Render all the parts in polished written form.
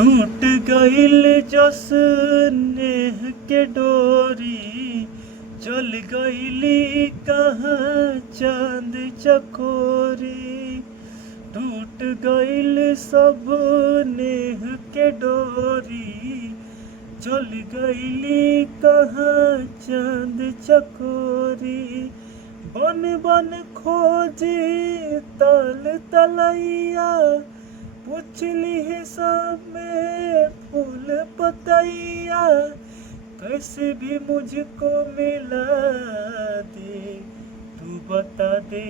टूट गइल जस नेह के डोरी, चल गइली कहाँ चांद चकोरी। टूट गइल सब नेह के डोरी, चल गइली कहाँ चांद चकोरी। बन बन खोजी तल तलैया, पुछली है सब में फूल पतैया। कैसे भी मुझको मिला दे, तू बता दे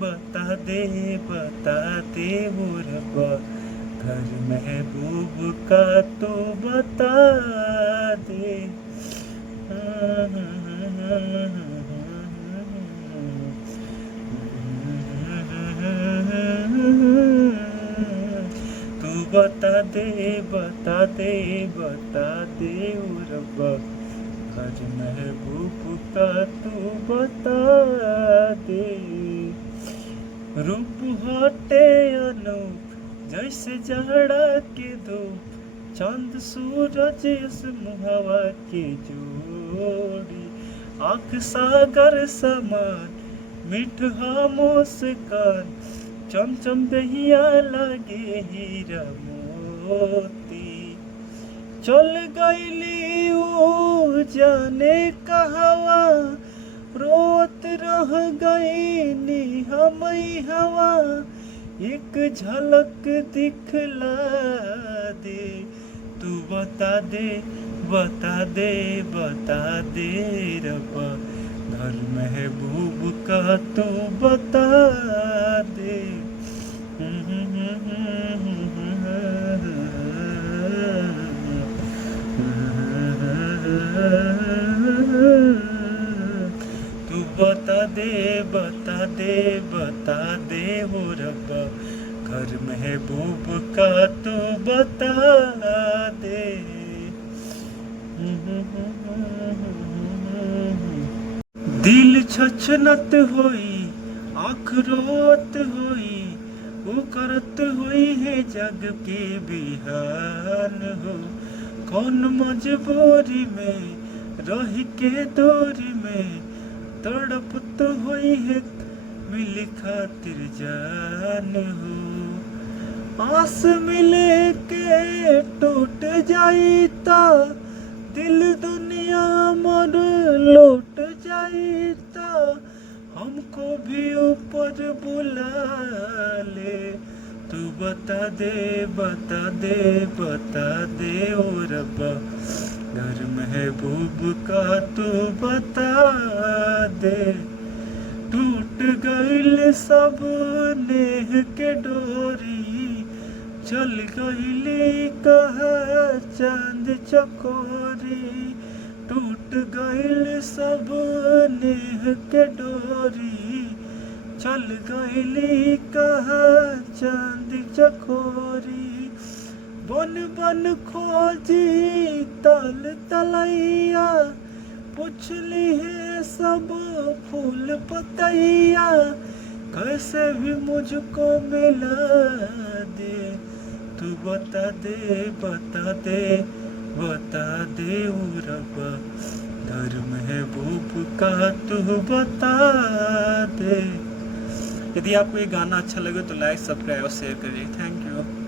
बता दे बता दे वो रब्बा। घर महबूब का तू बता दे। तू बता दे बता दे बता दे ओ रब्बा। घर महबूब का तू बता दे। रूप हटे अनूप जैसे जाड़ा के धूप, चांद सूरज इस मुहवा की जोड़ी। आँख सागर समान मीठा मुस्कान, चमचम दहिया लगे हीरा मोती। चल गइली वो जाने कहवा, रोत रह गई हम हवा। एक झलक दिखला दे, तू बता दे बता दे बता दे रब्बा। घर महबूब का तू बता दे। तू बता दे बता दे बता दे वो रब्बा। घर महबूब का तू बता दे। दिल छछनत होई आँख रोत होई, वो करत हुई है जग के बिहान हो। कौन मजबूरी में रह के दूरी में, तड़पत हुई है मिल खातिर जान हो। आस मिले के टूट जाई ता, दिल दुनिया मोर लौट जाई ता। हमको भी ऊपर बुला ले, तू बता दे बता दे बता दे ओ रब्बा। घर महबूब का तू बता दे। टूट गइल सब नेह के डोरी, चल गइली कहाँ चांद चकोरी। टूट गइल सब नेह के डोरी, चल गइली कहाँ चांद चकोरी। बन बन खोजी तल तलैया, पुछली है सब फूल पतैया। कैसे भी मुझको मिला दे, तू बता दे बता दे बता दे ओ रब्बा। घर महबूब का तू बता दे। यदि आपको ये गाना अच्छा लगे तो लाइक सब्सक्राइब और शेयर करिए। Thank you.